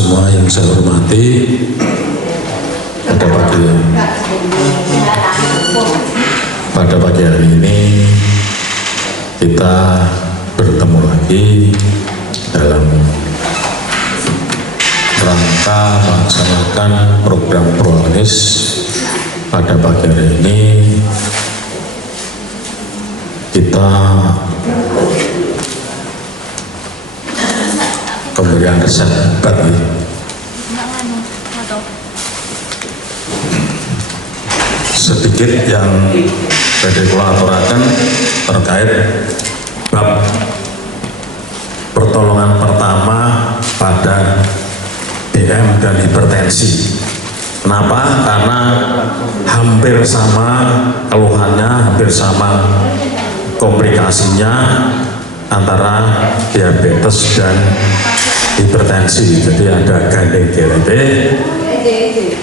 semua yang saya hormati, pada pagi hari ini kita bertemu lagi dalam rangka melaksanakan program Prolanis. Pada pagi hari ini kita pemberian resep obat sedikit yang berdeklaratorkan terkait bab pertolongan pertama pada DM dan hipertensi. Kenapa? Karena hampir sama keluhannya, hampir sama komplikasinya antara diabetes dan hipertensi. Jadi ada gandeng GLT,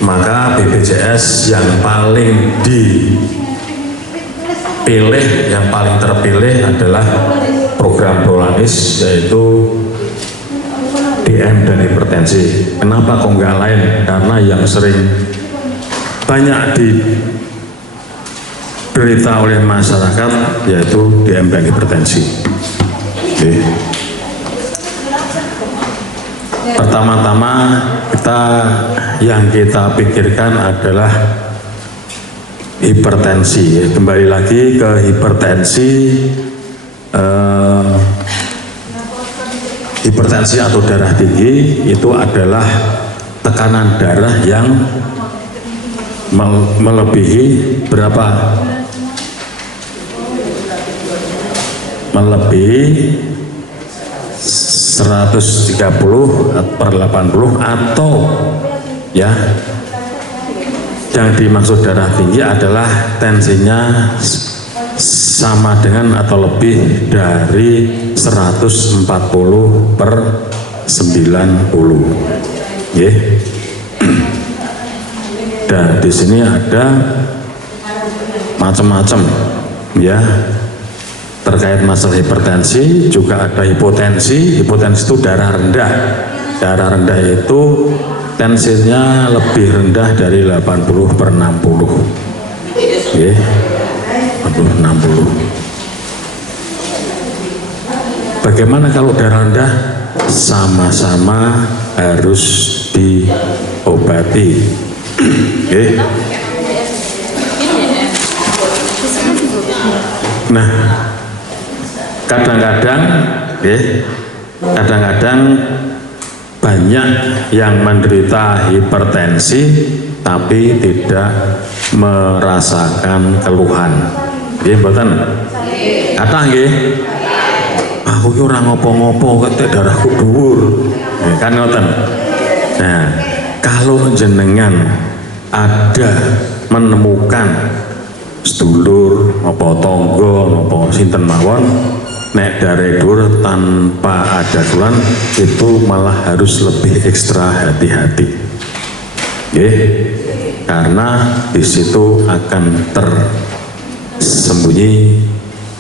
maka BPJS yang paling dipilih, yang paling terpilih adalah program Prolanis, yaitu DM dan hipertensi. Kenapa kok nggak lain? Karena yang sering banyak diderita oleh masyarakat yaitu DM dan hipertensi. Oke. Pertama-tama yang kita pikirkan adalah hipertensi. Kembali lagi ke hipertensi. Hipertensi atau darah tinggi itu adalah tekanan darah yang melebihi berapa? Melebihi 130/80 atau ya, yang dimaksud darah tinggi adalah tensinya sama dengan atau lebih dari 140/90. Yeah. Dan di sini ada macam-macam ya. Terkait masalah hipertensi juga ada hipotensi. Hipotensi itu darah rendah. Darah rendah itu tensinya lebih rendah dari 80/60. Yeah. 60. Bagaimana kalau darah rendah? Sama-sama harus diobati. Okay. Nah, kadang-kadang banyak yang menderita hipertensi tapi tidak merasakan keluhan. Nggih mboten? Kathah nggih. Aku ki ora ngopo-ngopo ketek darahku dhuwur. Kan ngoten. Nah, kalau jenengan ada menemukan sedulur apa tangga apa sinten mawon nek darah dhuwur tanpa ada keluhan, itu malah harus lebih ekstra hati-hati. Nggih. Karena di situ akan tersembunyi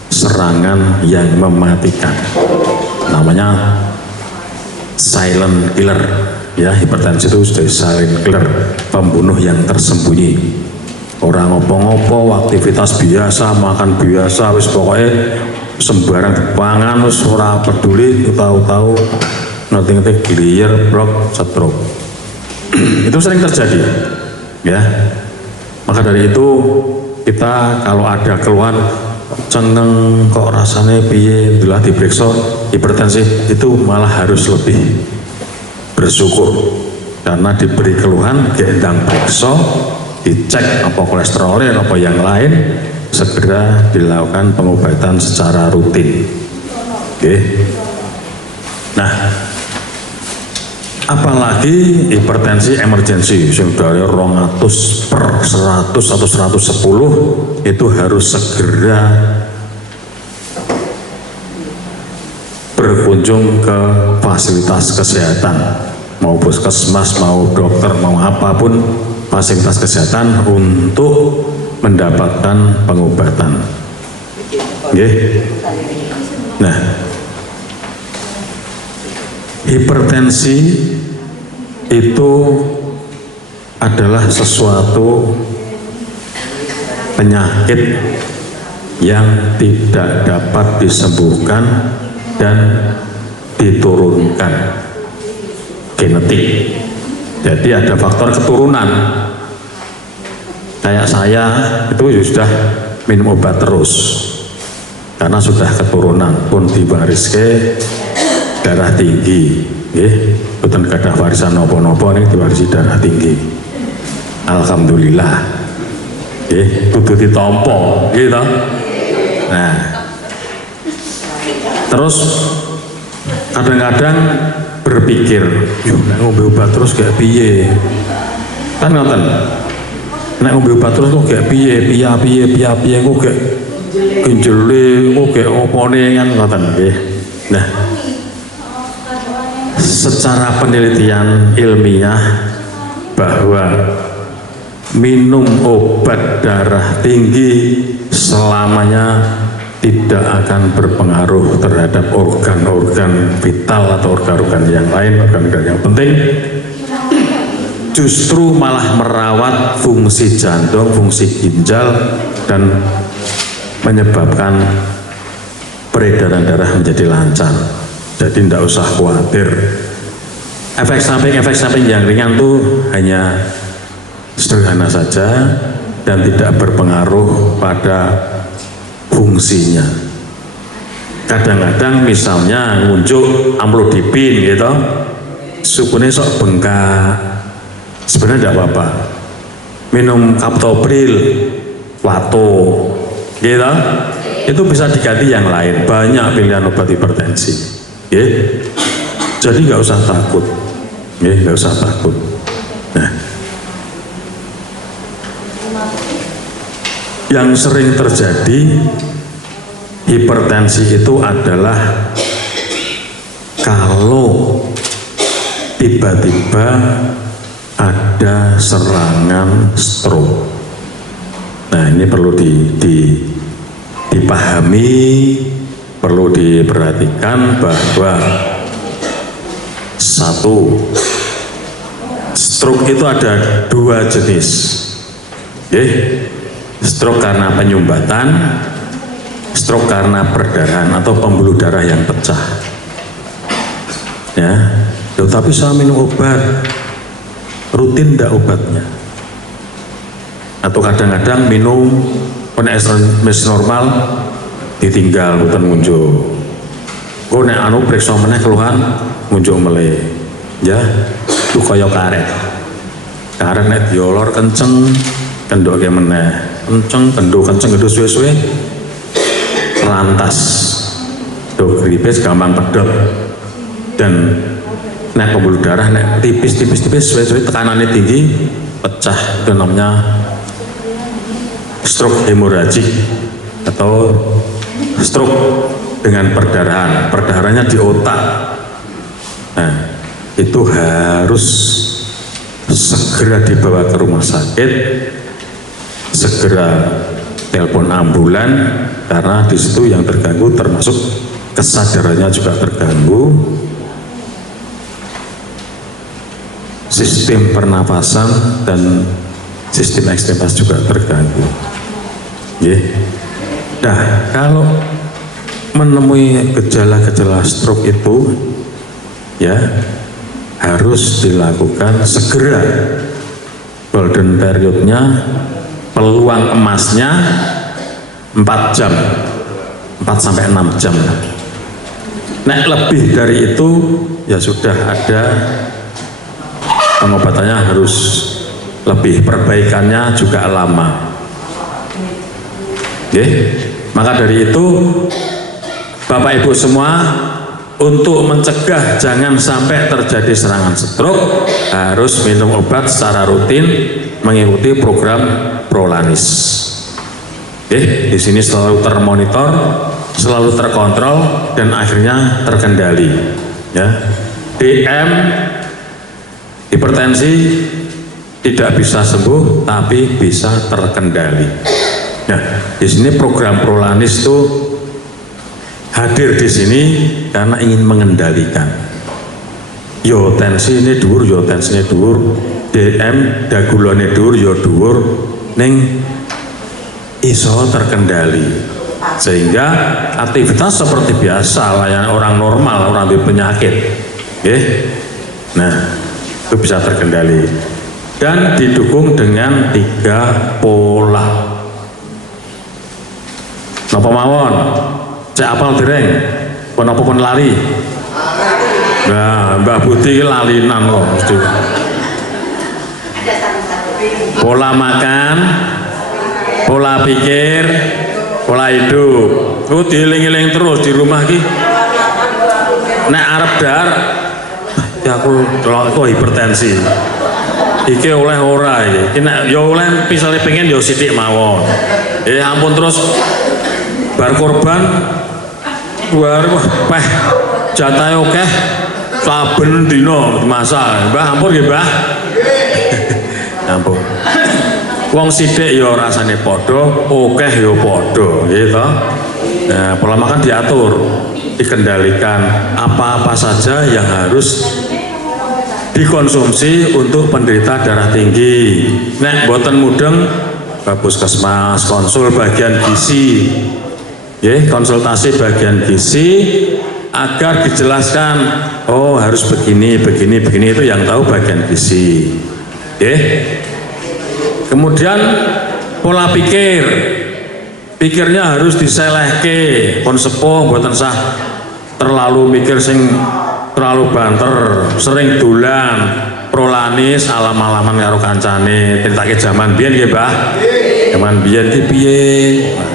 serangan yang mematikan, namanya silent killer ya. Hipertensi itu sudah silent killer, pembunuh yang tersembunyi. Orang ngopo-ngopo, aktivitas biasa, makan biasa, wis pokoknya sembarang pangan, wis ora peduli, tahu-tahu ngeting-ngeting gliyer, brok, stroke. Itu sering terjadi ya. Maka dari itu kita kalau ada keluhan ceneng kok rasanya piye bila diperiksa hipertensi, itu malah harus lebih bersyukur karena diberi keluhan gendang periksa, dicek apa kolesterolnya apa yang lain, segera dilakukan pengobatan secara rutin. Oke. Nah, apalagi hipertensi emergensi yang dari 200/100 atau 110 itu harus segera berkunjung ke fasilitas kesehatan, mau puskesmas, mau dokter, mau apapun fasilitas kesehatan untuk mendapatkan pengobatan. Oke. Nah, hipertensi itu adalah sesuatu penyakit yang tidak dapat disembuhkan dan diturunkan genetik. Jadi ada faktor keturunan. Kayak saya itu sudah minum obat terus karena sudah keturunan pun diwariske darah tinggi. Bukan gadah warisan nopo-nopo ini diwarisi darah tinggi. Alhamdulillah. Kudu ditompo gitu. Nah, terus kadang-kadang berpikir, yuk nek ngombe obat terus kayak piye? Kan ngoten. Nek ngombe obat terus kok kayak piye kok kayak genjele, kok kayak opone kan ngoten nggih. Nah, secara penelitian ilmiah bahwa minum obat darah tinggi selamanya tidak akan berpengaruh terhadap organ-organ vital atau organ-organ yang lain, organ-organ yang penting, justru malah merawat fungsi jantung, fungsi ginjal, dan menyebabkan peredaran darah menjadi lancar. Jadi tidak usah khawatir. Efek samping yang ringan tuh hanya sederhana saja dan tidak berpengaruh pada fungsinya. Kadang-kadang misalnya ngunjuk amlodipin gitu, sukunya sok bengkak, sebenarnya tidak apa-apa. Minum kaptopril, wato, gitu, itu bisa diganti yang lain. Banyak pilihan obat hipertensi, jadi nggak usah takut, nggak usah takut. Nah, yang sering terjadi hipertensi itu adalah kalau tiba-tiba ada serangan stroke. Nah, ini perlu dipahami, perlu diperhatikan bahwa satu, stroke itu ada dua jenis. Stroke karena penyumbatan, stroke karena perdarahan atau pembuluh darah yang pecah. Ya, tapi saya minum obat, rutin tidak obatnya? Atau kadang-kadang minum mes normal ditinggal bukan ngunjuk. Kok nek anu periksa meneh keluhan ngunjuk meleh. Ya, itu kaya karet. Karet nek diolor kenceng, kendoke meneh. Kenceng suwe-suwe lantas do gripes gampang pedot dan nek pembuluh darah nek tipis suwe-suwe tekanannya tinggi pecah, itu namanya stroke hemoragik atau stroke dengan perdarahannya di otak. Nah, itu harus segera dibawa ke rumah sakit, segera telepon ambulan, karena di situ yang terganggu termasuk kesadarannya juga terganggu, sistem pernapasan dan sistem ekstremas juga terganggu. Nah, kalau menemui gejala-gejala stroke itu ya harus dilakukan segera. Golden periodnya, peluang emasnya 4 jam, 4 sampai 6 jam. Nek lebih dari itu ya sudah ada pengobatannya, harus lebih, perbaikannya juga lama. Maka dari itu Bapak Ibu semua, untuk mencegah jangan sampai terjadi serangan stroke, harus minum obat secara rutin, mengikuti program Prolanis. Di sini selalu termonitor, selalu terkontrol, dan akhirnya terkendali. DM hipertensi tidak bisa sembuh, tapi bisa terkendali. Nah, di sini program Prolanis itu hadir di sini karena ingin mengendalikan. yo tensine dhuwur yo tensine dhuwur, DM dagulane dhuwur yo dhuwur, ning iso terkendali sehingga aktivitas seperti biasa layan orang normal, orang dengan penyakit, nah itu bisa terkendali dan didukung dengan 3 pola. Napa mawon? Cek apal dereng? Apa pun lari? Nah, Mbah Budi lalinan kok mesti. Pola makan, pola pikir, pola hidup. Itu dieling-eling terus di rumah ki. Nek arep dar, ya aku hipertensi. Iki oleh ora iki. Nek ya oleh pisale pengen ya sithik mawon. Ampun terus bar korban wah jatahe akeh saben dina masak. Mbah ampun nggih, Mbah. Ampun. Wong sithik ya rasane padha, akeh ya padha, nggih to. Nah, pola makan diatur, dikendalikan apa-apa saja yang harus dikonsumsi untuk penderita darah tinggi. Nek boten mudeng ke puskesmas konsul bagian gizi. Konsultasi bagian gizi agar dijelaskan, oh harus begini, begini, begini, itu yang tahu bagian gizi. Kemudian pola pikir, pikirnya harus diselehke, kon sepuh boten sah terlalu mikir sing terlalu banter, sering dolan, prolanis alam-alaman karo kancane, tentake zaman biyen nggih, Mbah. Zaman biyen ki piye?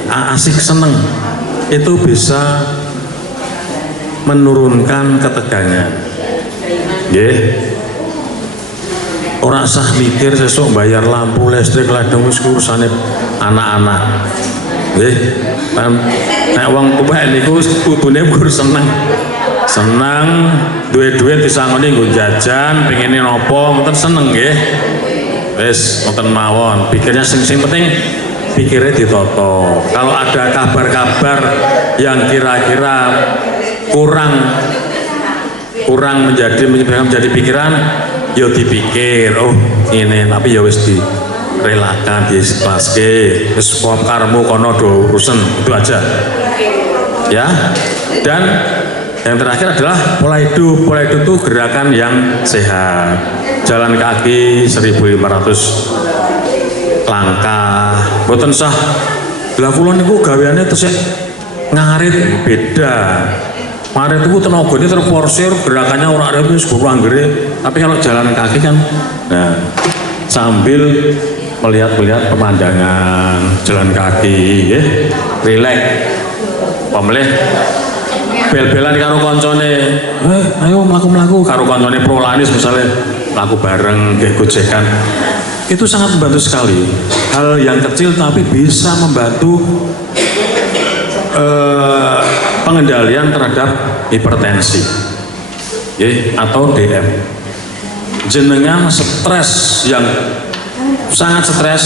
Asik seneng. Itu bisa menurunkan ketegangan. Nggih. Ora sah mikir sesuk bayar lampu listrik ladang wis urusane anak-anak. Nggih. Nek wong tuwek niku kudune seneng. Senang duit-duit disangoni nggo jajan, pengene napa ngoten seneng nggih. Wis ngoten mawon, pikirnya sing penting pikirnya ditoto. Kalau ada kabar-kabar yang kira-kira kurang menjadi pikiran, ya dipikir, oh ini tapi ya wis direlakan, diikhlaskan, wis karmu kono do urusan, itu aja. Ya. Dan yang terakhir adalah pola hidup. Pola hidup itu gerakan yang sehat. Jalan kaki 1.500 langkah. Boten sah. Lah kula niku gaweane tesih ngarit beda. Ngarit itu tenagane terporsir, gerakannya ora wis guru anggere. Tapi kalau jalan kaki kan nah sambil melihat pemandangan, jalan kaki nggih. Rileks. Pamleh bel-belan karo koncone, ayo mlaku-mlaku karo koncone prolanis misalnya mlaku bareng nggih gojekan. Itu sangat membantu sekali. Hal yang kecil tapi bisa membantu pengendalian terhadap hipertensi atau DM. Jenengan stres yang sangat stres,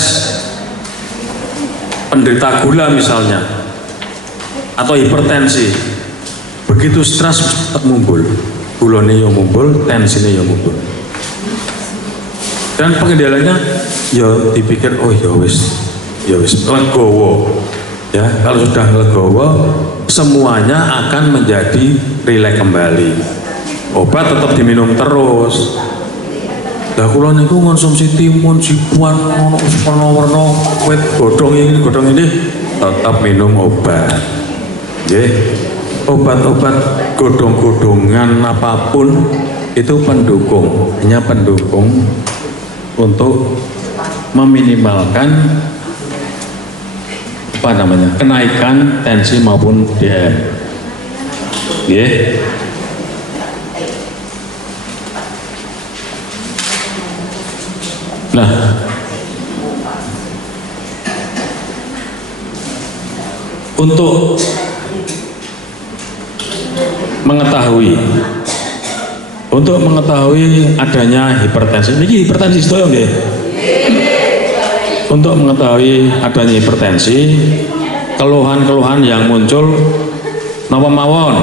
penderita gula misalnya atau hipertensi, begitu stres mumbul, gulane yang mumbul, tensinya yang mumbul, dan pengendaliannya ya dipikir oh ya wis legowo ya. Kalau sudah legowo semuanya akan menjadi rileks kembali. Obat tetap diminum terus. Lah kula niku konsumsi timun, jibuan, warna-warna, wit godhong ini tetap minum obat. Nggih, obat-obat godhong-godhongan apapun itu pendukung, hanya pendukung untuk meminimalkan kenaikan tensi maupun DM. Nggih. Nah, untuk mengetahui adanya hipertensi, ini hipertensi sedaya nggih. Untuk mengetahui adanya hipertensi, keluhan-keluhan yang muncul napa mawon?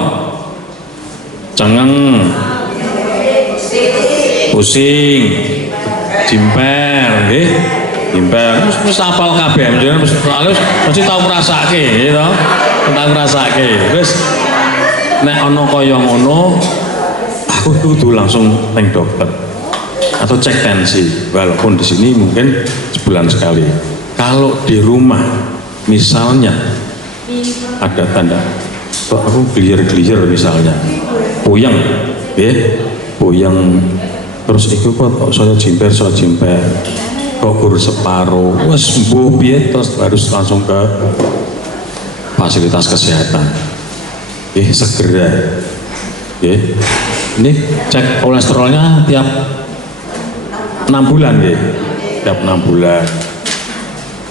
Cengeng, pusing, jimper, nggih. Jimper mesti apal kabeh, mesti tau ngrasake, gitu. Tau ngrasake. Terus nek ana kaya ngono, aku kudu langsung neng dokter atau cek tensi. Walaupun di sini mungkin sebulan sekali. Kalau di rumah misalnya ada tanda kok aku gliyer-gliyer misalnya, puyeng, puyeng, terus itu kok saya jimper, kok gur separuh, wes mbuh piye, terus harus langsung ke fasilitas kesehatan. Segera. Ini cek kolesterolnya tiap 6 bulan, tiap 6 bulan.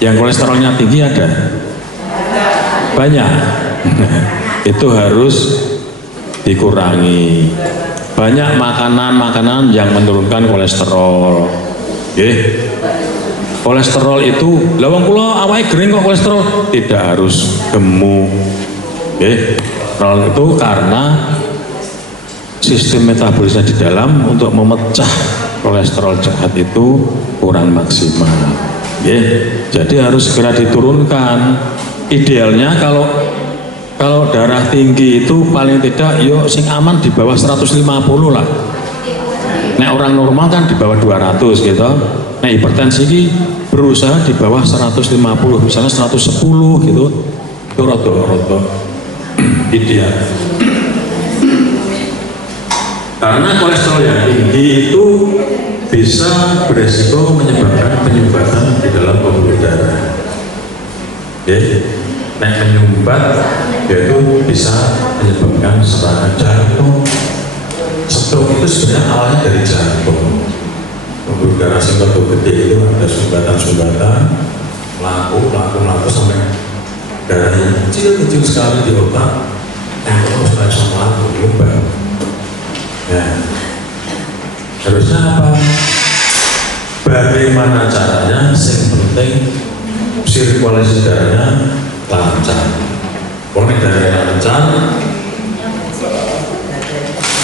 Yang kolesterolnya tinggi ada banyak. Itu harus dikurangi. Banyak makanan-makanan yang menurunkan kolesterol. Kolesterol itu, lawang kula awake kering kok kolesterol, tidak harus gemuk. Kolesterol itu karena sistem metabolisme di dalam untuk memecah kolesterol jahat itu kurang maksimal. Jadi harus segera diturunkan. Idealnya kalau darah tinggi itu paling tidak yuk sing aman di bawah 150 lah. Nek orang normal kan di bawah 200 gitu. Nah hipertensi ini berusaha di bawah 150, misalnya 110 gitu. Itu rada ideal. Karena kolesterol yang tinggi itu bisa beresiko menyebabkan penyumbatan di dalam pembuluh darah. Nek menyumbat yaitu bisa menyebabkan serangan jantung. Stroke itu sebenarnya awalnya dari jantung. Pembuluh darah sing gede itu ada sumbatan-sumbatan, laku sampai darah yang kecil sekali di otak, yang terus sama laku menyumbat. Harusnya apa? Bagaimana caranya? Yang penting sirkulasi darahnya lancar. Kalau darahnya lancar,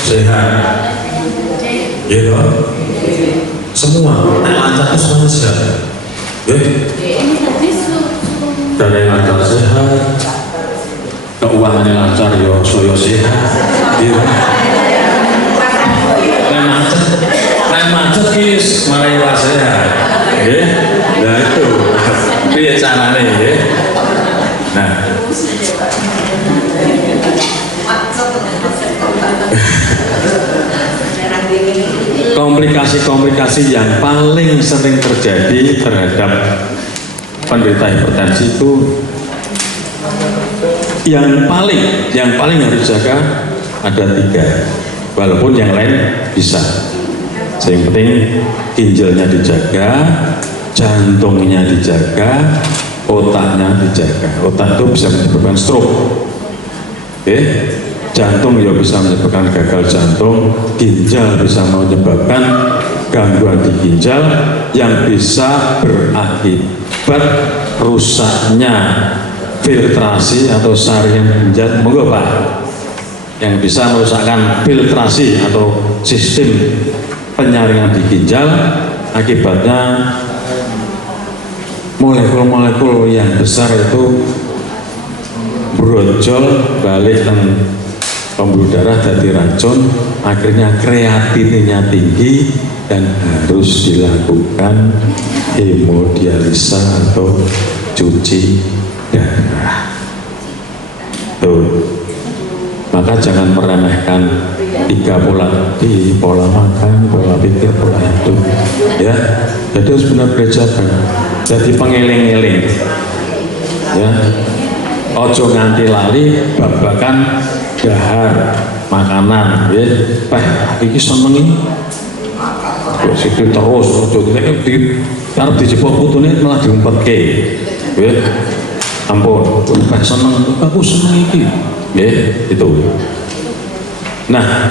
sehat, gitu. Semua lancar itu semuanya sehat. Darahnya lancar sehat, keuangannya lancar, yo sehat, gitu. Macet kis malah sehat, nah itu dia caranya, nah komplikasi yang paling sering terjadi terhadap penderita hipertensi itu yang paling harus dijaga ada 3, walaupun yang lain bisa. Yang penting ginjalnya dijaga, jantungnya dijaga, otaknya dijaga. Otak itu bisa menyebabkan stroke, jantung ya bisa menyebabkan gagal jantung, ginjal bisa menyebabkan gangguan di ginjal yang bisa berakibat rusaknya filtrasi atau saringan ginjal. Monggo Pak, yang bisa merusakkan filtrasi atau sistem penyaringan di ginjal, akibatnya molekul-molekul yang besar itu brojol balik ke pembuluh darah jadi racun, akhirnya kreatinnya tinggi dan harus dilakukan hemodialisa atau cuci darah. Tuh. Maka jangan meremehkan 3 pola di pola makan, pola pikir, pola hidup, ya. Jadi harus benar dijaga. Jadi pengeling-eling, ya. Ojo nganti lali babakan dahar makanan, ya. Iki senengi, situ terus, ojo karep dijebok putune malah diumpetke, ya. Ampun, seneng, aku seneng iki. Itu. Nah,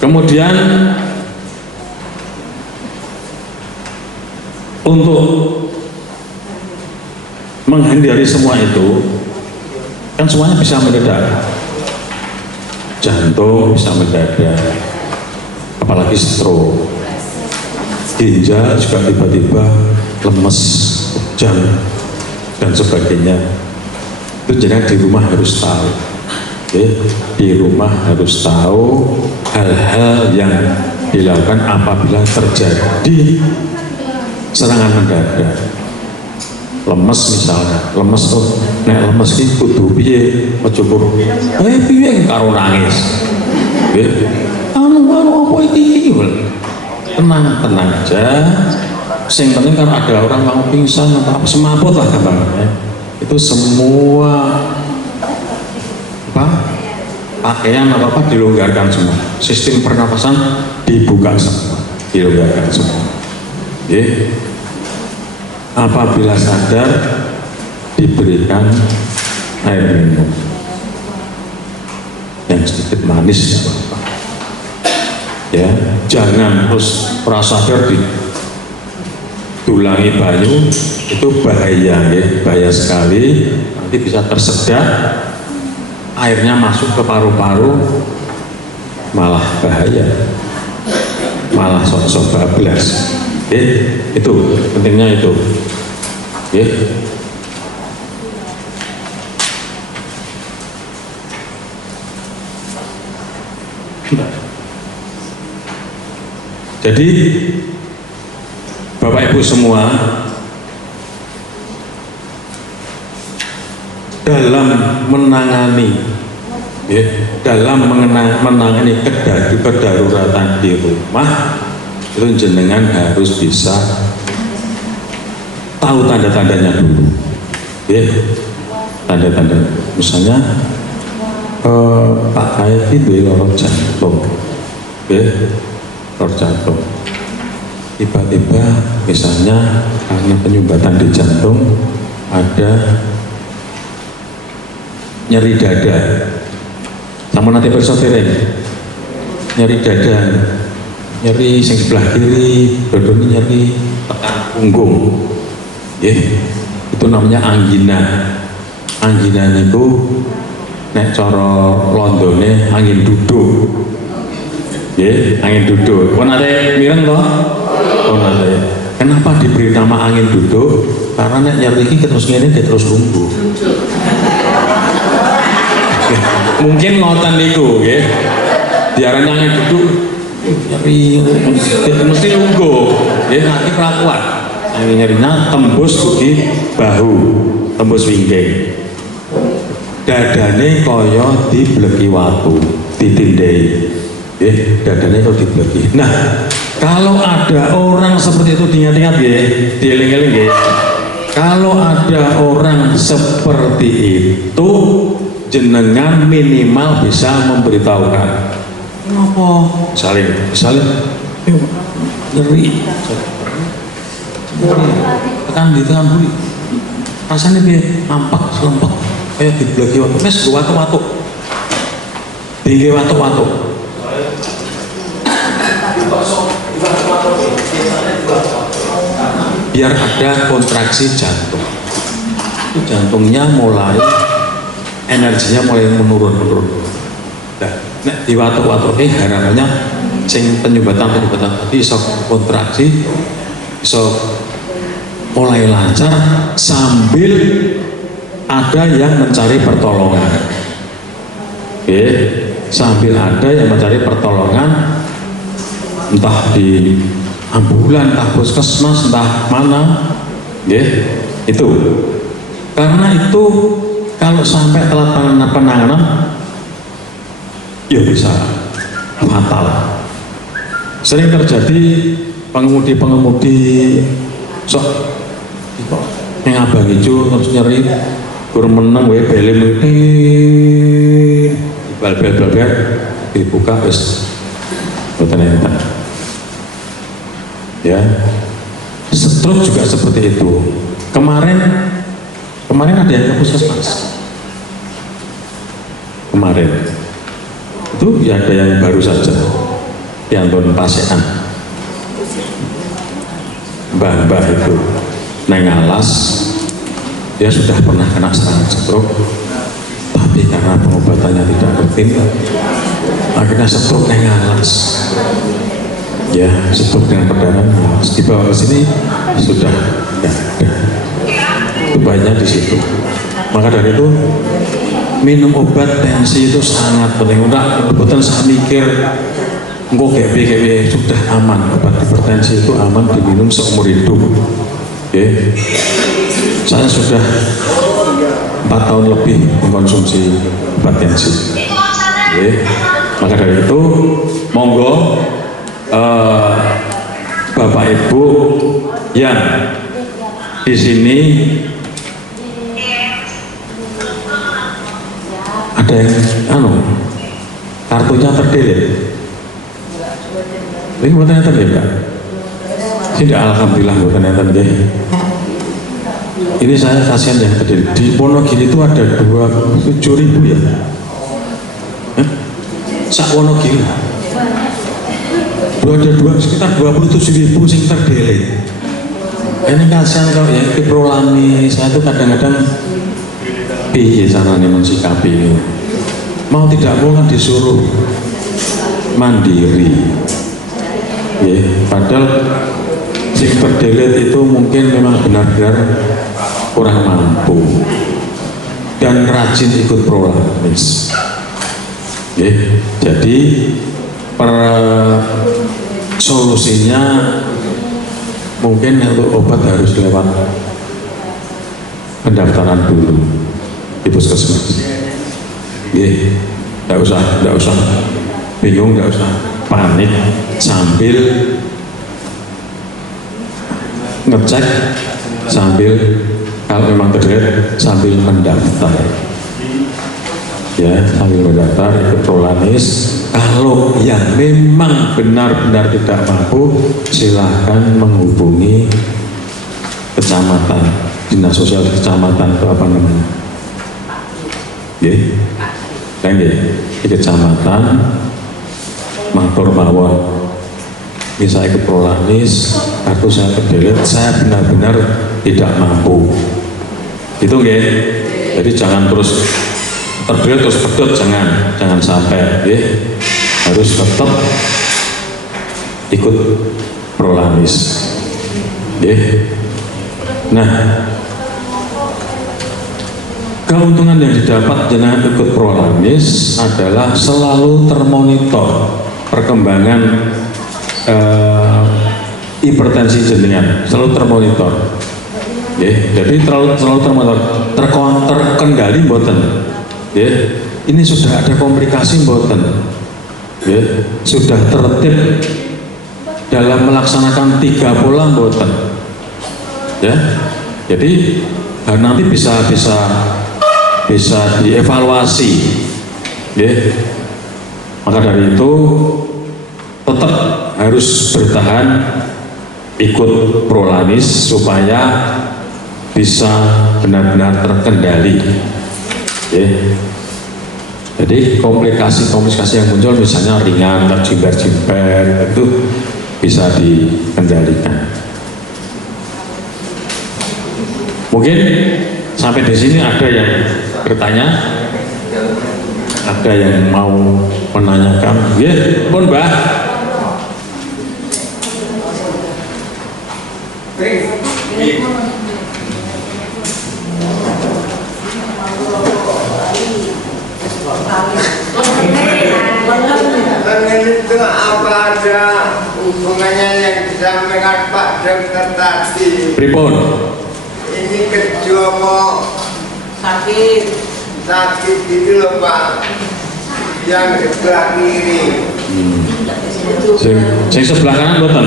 kemudian untuk menghindari semua itu, kan semuanya bisa mendadak. Jantung bisa mendadak, apalagi stroke. Ginjal juga tiba-tiba lemes, kejang dan sebagainya. Itu jangan di rumah harus tahu. Di rumah harus tahu hal-hal yang dilakukan apabila terjadi serangan mendadak. Lemes misalnya, lemes tuh, nek lemes iki kudu piye? Cukup piye karo nangis. Anu apa iki? Tenang aja. Sing penting kan ada orang mau pingsan atau apa, semaput lah gampangnya. Itu semua pakaian apa dilonggarkan semua, sistem pernapasan dibuka semua, dilonggarkan semua. Apabila sadar diberikan air minum yang sedikit manis, ya jangan terus prasadar ditulangi banyu, itu bahaya, bahaya sekali. Nanti bisa tersedak, airnya masuk ke paru-paru, malah bahaya, malah sok-sok bablas. Itu pentingnya itu. Jadi Bapak Ibu semua, dalam menangani kedaruratan di rumah itu jenengan harus bisa tahu tanda-tandanya dulu. Tanda-tanda misalnya Pak Kaya itu loro jantung, loro jantung, tiba-tiba misalnya karena penyumbatan di jantung ada nyeri dada, sama nanti bersotireng, nyeri dada, nyeri sing sebelah kiri, dodone nyeri tekan punggung, itu namanya angina. Angina itu nek cara Londone angin duduk, angin duduk. Kon ate mireng toh? Kon ate. Kenapa diberi nama angin duduk? Karena nek nyeri iki terus ngene terus lumpuh. Mungkin ngoten niku nggih. Diarani angin duduk nyeri mesti lungguh, nanti kelakuan. Angin nyerinya tembus di bahu, tembus wingking. Dadane kaya dibleki watu, ditindai. Dadane kok dibleki. Nah, kalau ada orang seperti itu, diingat-ingat ya, dieling-eling ya. Kalau ada orang seperti itu, jenengan minimal bisa memberitahukan. Apa? Misalnya, nyeri, tekan buri, rasanya dia nampak selempek, kayak dibleki watu, mes watu-watu, tinggi watu-watu. Biar ada kontraksi jantung, jantungnya mulai, energinya mulai menurun. Nah, di watu-watu harapannya sing penyumbatan tadi iso kontraksi, iso mulai lancar sambil ada yang mencari pertolongan. Sambil ada yang mencari pertolongan, entah di ambulan, entah puskesmas, entah mana, itu. Karena itu kalau sampai telat penanganan, ya bisa fatal. Sering terjadi pengemudi sok yang abang hijau terus nyeri kurang menang belem bal-bal dibuka wis ternyata ya. Stroke juga seperti itu. Kemarin ada yang ke puskesmas kemarin itu ya, ada yang baru saja yang tahun pasean mbah itu neng alas, dia sudah pernah kena serangan stroke, tapi karena pengobatannya tidak rutin akhirnya stroke neng alas. ya sebut dengan perdana, dibawa ke sini sudah nggak ada, itu banyak di situ. Maka dari itu minum obat tensi itu sangat penting. Udah kebetulan saya mikir engkau kayak sudah aman, obat hipertensi itu aman diminum seumur hidup. Oke, saya sudah 4 tahun lebih mengkonsumsi obat tensi. Oke, maka dari itu monggo Bapak Ibu yang di sini ada yang kartunya terdelete. Ini buatan enten ya Pak? Tidak, alhamdulillah buatan enten ya. Ini saya kasihan yang terdelete. Di Wonogiri itu ada 27.000 ya. Sak Wonogiri. Ada sekitar 27.000 sing terdelete. Ini kasihan kalau ya Kiprolani, saya tuh kadang-kadang piye carane mensikapi ini. Mau tidak mau kan disuruh mandiri. Ya, padahal sing terdelete itu mungkin memang benar-benar kurang mampu dan rajin ikut prolanis. Ya, jadi solusinya mungkin untuk obat harus lewat pendaftaran dulu di puskesmas. Tidak usah bingung, tidak usah panik, sambil ngecek, sambil kalau memang terlihat sambil mendaftar, ya sambil mendaftar ikut prolanis. Kalau yang memang benar-benar tidak mampu, silahkan menghubungi kecamatan, dinas sosial kecamatan atau apa namanya, di kecamatan matur mawon, bisa ikut prolanis, kartu saya terdelete, saya benar-benar tidak mampu. Itu jadi jangan terus terdelete terus pedot, jangan sampai, harus tetap ikut prolanis. Nah, keuntungan yang didapat dengan ikut prolanis adalah selalu termonitor perkembangan hipertensi jenengan, selalu termonitor. Jadi selalu termonitor, terkendali mboten. Ini sudah ada komplikasi mboten. Sudah tertib dalam melaksanakan 3 pola mboten. Jadi nanti bisa dievaluasi. Maka dari itu tetap harus bertahan ikut prolanis supaya bisa benar-benar terkendali. Jadi komplikasi yang muncul misalnya ringan, terjimper-jimper, itu bisa dikendalikan. Mungkin sampai di sini ada yang bertanya, ada yang mau menanyakan. Pun Mbak. Itu apa ada hubungannya yang disampaikan Pak Dokter tadi? Pripun? Ini kerja mau sakit gitu loh Pak, yang di sebelah kiri. Sing sebelah kanan boten.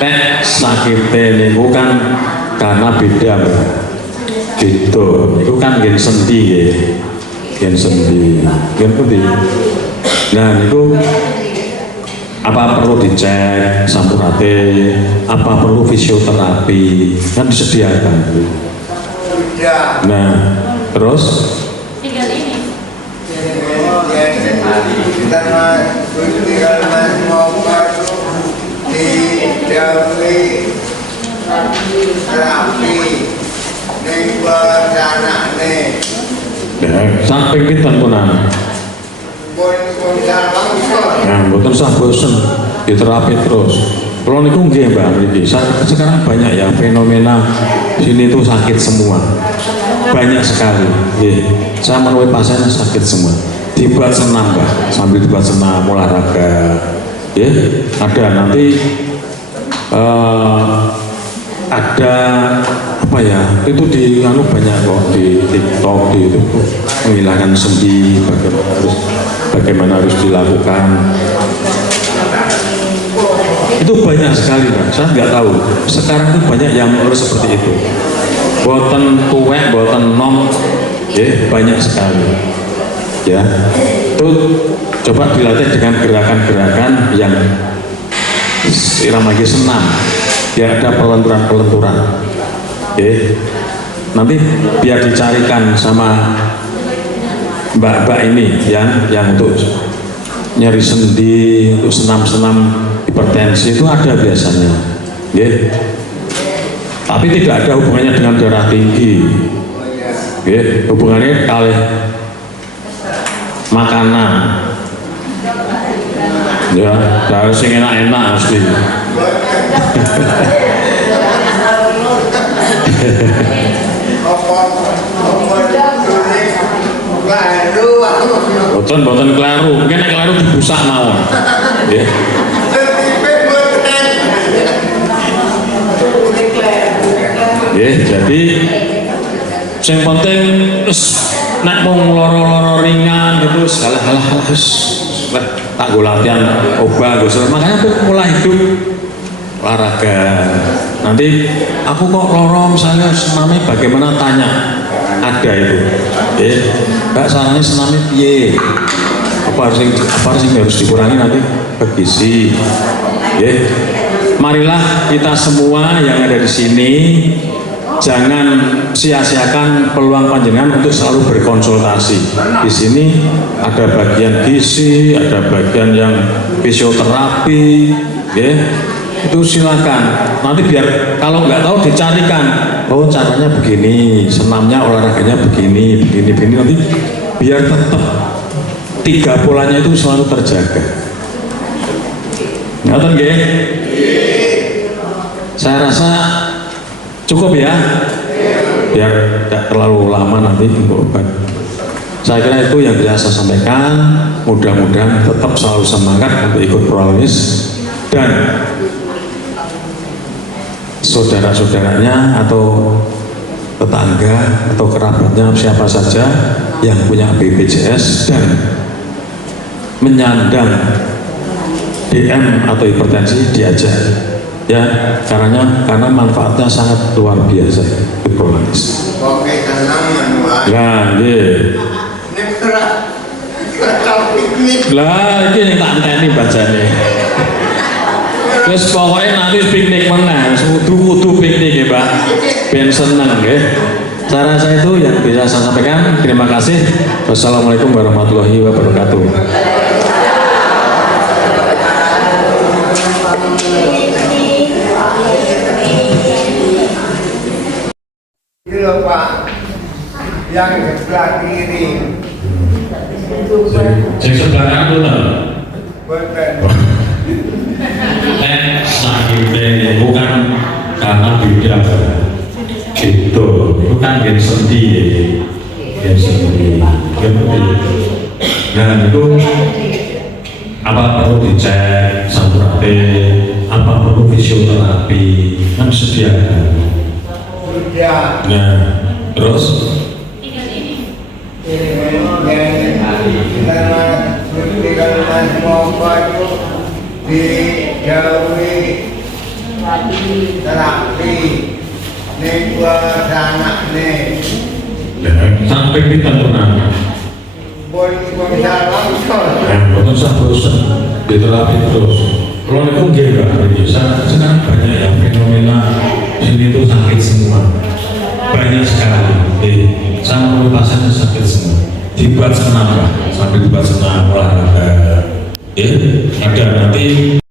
Nek sakite niku kan karena beda Mbak. Gitu. Itu kan gen sendi nggih. Gen sendi. Gen pundi? Nah, niku apa perlu dicek sampurate, apa perlu fisioterapi, kan disediakan. Nah, terus tinggal ini. Kita tinggal mau masuk di terapi ning sanane. Ya, sampai pinten punan. Pun Nah, mboten usah bosen, diterapi terus. Kalau niku nggih Mbak Mriki, sekarang banyak ya fenomena sini itu sakit semua, banyak sekali. Nggih, saya menemui pasien sakit semua. Dibuat senam Mbak, sambil dibuat senam olahraga. Ya, ada nanti ada apa ya? Itu di anu banyak kok di TikTok di itu menghilangkan sendi, bagaimana harus dilakukan. Itu banyak sekali Pak, saya nggak tahu. Sekarang itu banyak yang harus seperti itu. Boten tuwek, boten nom, ya banyak sekali. Ya, itu coba dilatih dengan gerakan-gerakan yang irama senam. Ya ada pelenturan-pelenturan. Nanti biar dicarikan sama mbak-mbak ini yang untuk nyari sendi, untuk senam-senam hipertensi itu ada biasanya, tapi tidak ada hubungannya dengan darah tinggi, hubungannya kali makanan, ya harus yang enak-enak mesti. Boten kelaru, mungkin kelaru dibusak mawon. Jadi yang penting nek mau loro-loro ringan gitu halah tak gue latihan obat gue makanya aku mulai hidup olahraga. Nanti aku kok loro misalnya senamnya bagaimana tanya, ada itu mbak sarannya senamnya piye, apa harus dikurangi nanti bergizi. Marilah kita semua yang ada di sini jangan sia-siakan peluang panjenengan untuk selalu berkonsultasi. Di sini ada bagian gizi, ada bagian yang fisioterapi, itu silakan. Nanti biar kalau nggak tahu dicarikan, oh caranya begini, senamnya olahraganya begini, nanti biar tetap 3 polanya itu selalu terjaga. Ngerti nggih? Saya rasa cukup ya, biar tidak terlalu lama nanti untuk obat. Saya kira itu yang bisa saya sampaikan. Mudah-mudahan tetap selalu semangat untuk ikut prolamis dan saudara-saudaranya atau tetangga atau kerabatnya siapa saja yang punya BPJS dan menyandang DM atau hipertensi diajak. Ya, karena manfaatnya sangat luar biasa prolamis. Oke, tenang Lah, lah, ini yang tak enteni bacane. Terus pokoknya nanti piknik mana, kudu piknik ya Pak. Ben seneng ya. Cara saya itu yang bisa saya sampaikan. Terima kasih. Wassalamualaikum warahmatullahi wabarakatuh. Itu Pak, yang sebelah kiri. Yang sebelah kanan benar. Betul. Sakit bukan karena beda. Gitu, itu kan gen sendi, gen sendi. Nah itu apa perlu dicek sampuratif, apa perlu fisioterapi, kan sediakan. Ya. Nah, terus karena semua itu dijauhi terapi nih buat anak nih sampai kita pernah pun bisa langsung bukan usah bosan diterapi terus. Kalau itu enggak bisa sekarang banyak yang fenomena sini itu sakit semua, banyak sekali. Saya mau pasien sakit semua, dibuat senam sampai dibuat senam olahraga. Ada nanti